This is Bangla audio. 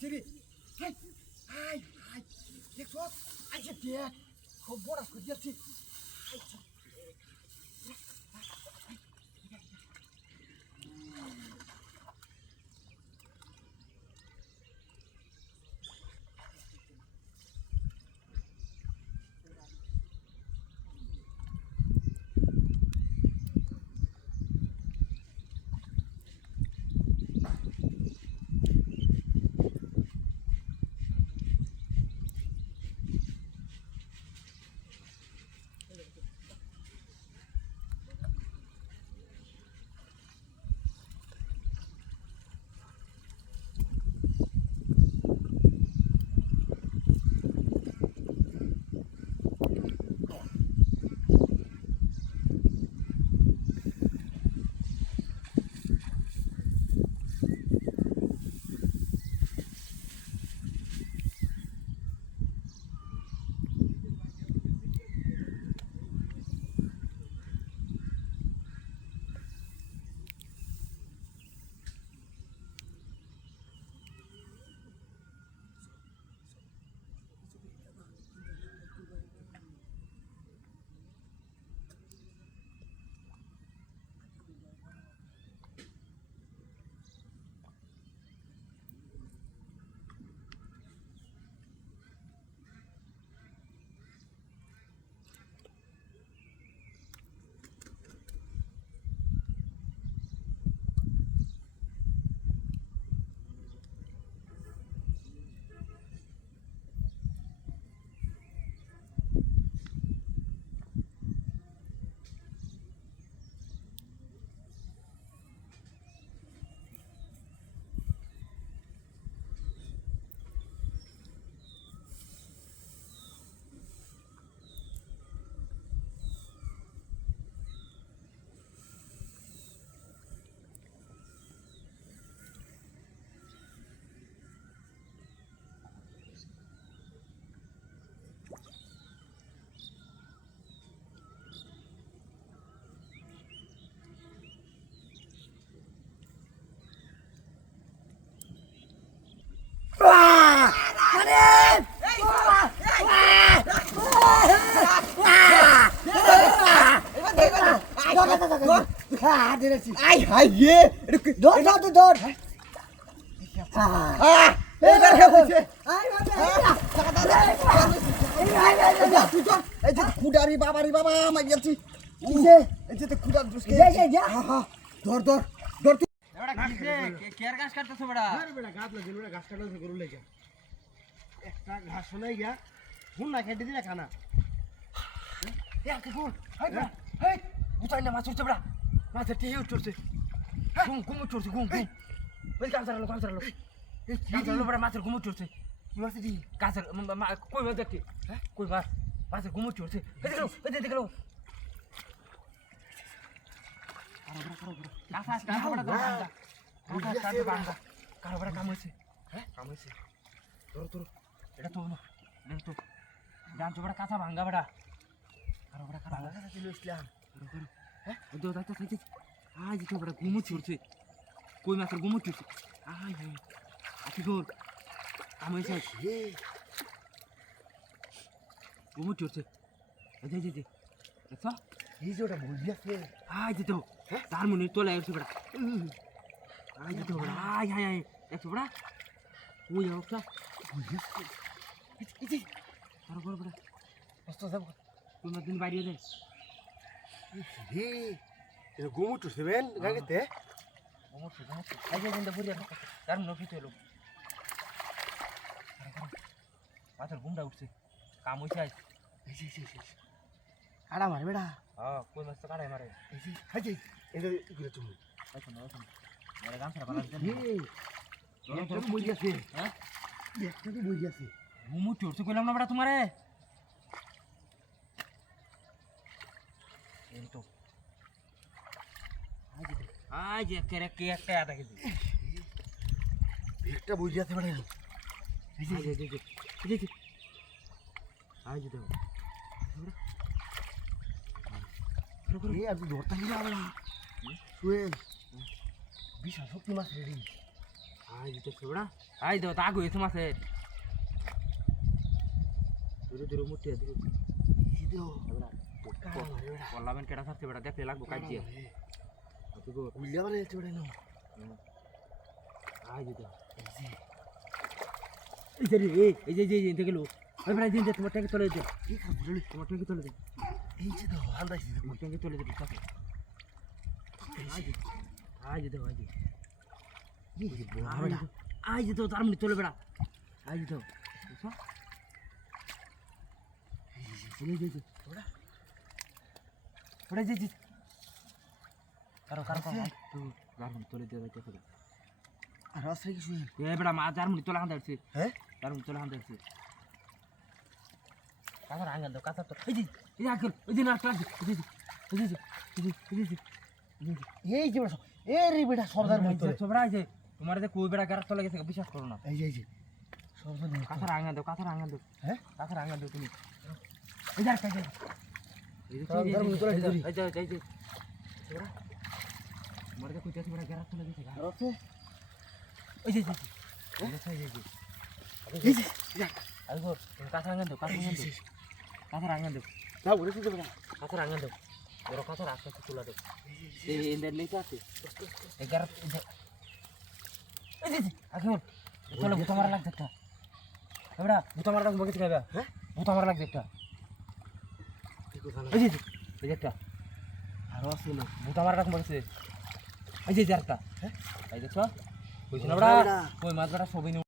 Siri. Hai, hai, hai. Lihat bos, aja dia. Kau boras kerja sih. Hai, Ai, ai, ye. Dor, dor, dor. Ah, এবার হে হইছে। এই যে খুদারি বাবারি বাবা মাই গেছি। কিসে? এই যে খুদার দুসকে। হ্যাঁ হ্যাঁ। ধর ধর। ধর তুই। এবারে কিসে? কেয়ার গাছ কাটতেছ বড়া? আরে বেটা গাছ লাগিয়ে ওটা গাছ কাটতেছে গরু লাগা। একটা ঘাস শোনাই গিয়া। হুন না কেটে দিলা খানা। এ আকে গুল। হাই না। হাই। উঠাই না মাছ উঠছে বড়া। মাছ টিয়ে উঠছে। ঘুম ঘুম উঠছে ঘুম ঘুম। ওই কাম চালালো কাম চালালো। কাম চালালো বড়া মাছের ঘুম উঠছে। কি মাছ দি? গাছের কই মাছ দেখি? হ্যাঁ? কই মাছ? মাছের ঘুম উঠছে। এই দেখো। কারোবার কাম হয়েছে। হ্যাঁ কাম হয়েছে। তোর এটা তো না তো জান তো বড় কাঁচা ভাঙ্গা বড়া কারোবার ভাঙ্গা কাঁচা ছিল ইসলাম হ্যাঁ দো দাও তো খাইতে আজ তো বড় ঘুমু ছুটছে কই মাছের ঘুমু ছুটছে আই হাই আকি গোর কাম হয়েছে ঘুমু ছুটছে এই যে দেখো এই যে ওটা বুঝিয়াছে আই যে তো তার মনে তোলা এসে বড়া আই যে তো বড়া আই হাই দেখো বড়া ওই ওটা বুঝিয়াছে ইতি আরে বড় বড় কষ্ট যাব কোন দিন বাইরে দে হে এ গোমুট সেবেন গাগেতে গোমুট আই যে দিন বুড়িয়া তার নকি চলো মাথার ঘুমটা উঠছে কাম হইছে আই কাড়া মারে বেটা হ্যাঁ কোন মাছ কাড়া মারে এই যে হাজি এনে ইগুলো তুমি আচ্ছা না মারে গান ছাড়া বালা হে তোর বুঝিয়াছে হ্যাঁ দেখতে তো বুঝিয়াছে ঘুমু চড়ছে কইলাম না বেটা তোমারে এই তো আজ একেরে কে একটা আটা কেজি একটা বুঝিয়াছে বেটা এই যে আজ তো এই আর ধরতে গিয়ে আমরা শুয়ে বিশাল শক্তি মাছ রেডি আই দিতেছে বড়া আই দাও তা আগে এসে মাছে দূরে দূরে মুটে দূরে এই তো বড়া কাড়া মারে বেড়া বললাম কেডা সাথে বড়া দেখলে লাগবো কাজিয়ে তুই উল্লিয়া মানে চড়ে না আই দিতে এই যে এই যে দেখে লো ওই বড়া দিন তোমার ট্যাঙ্কি চলে দে কি খাবো রে তোমার ট্যাঙ্কি চলে দে এই যে তো আন্দাইছি তোমার ট্যাঙ্কি চলে দে ঠিক আছে আই দিতে এই যে বড় বেড়া আই দিতে তার মনে চলে বেড়া আই দিতে বুঝছো এই যে ওরা ওরে যে কারো তুই যার মনে চলে দিয়ে দেখো আর রাস্তায় কিছু নেই এ বেড়া মা যার মনে চলে হান্দাইছে হ্যাঁ যার মনে চলে হান্দাইছে কাছার আঙ্গান দাও কাছার তো এই যে আঙ্কেল ওই যে না ক্লাস এই যে বড় এ রে বেটা সর্দার মতো ছোবড়া এই যে তোমার যে কই বেড়া গারাত চলে গেছে বিশ্বাস করো না এই যে সর্দার মতো কাছার আঙ্গান দাও হ্যাঁ কাছার আঙ্গান দাও তুমি এই যে একটা এই যে সর্দার মতো চলে গেছে এই যে ছোবড়া তোমার যে কইতে ছোবড়া গারাত চলে গেছে আর আছে এই যে এই যে আই গো তুমি কাছার আঙ্গান দাও কাছার আঙ্গান দাও না বলেছি তো বেটা কাছার আঙ্গান দাও বড় কাছার আস্তে আস্তে তুলা দাও এই এন্ডার লেতে আছে এই গারাত এই যে আগে চলো বুতা মারা লাগছে একটা এবড়া বুতা মারা লাগবে কিছু খাবে হ্যাঁ বুতা মারা লাগছে একটা ঠিক কথা না এই যে একটা আর আছে না বুতা মারা লাগবে কিছু এই যে একটা হ্যাঁ এই দেখছো কইছ না বড়া বড়া। কই মাছ বড়া সবই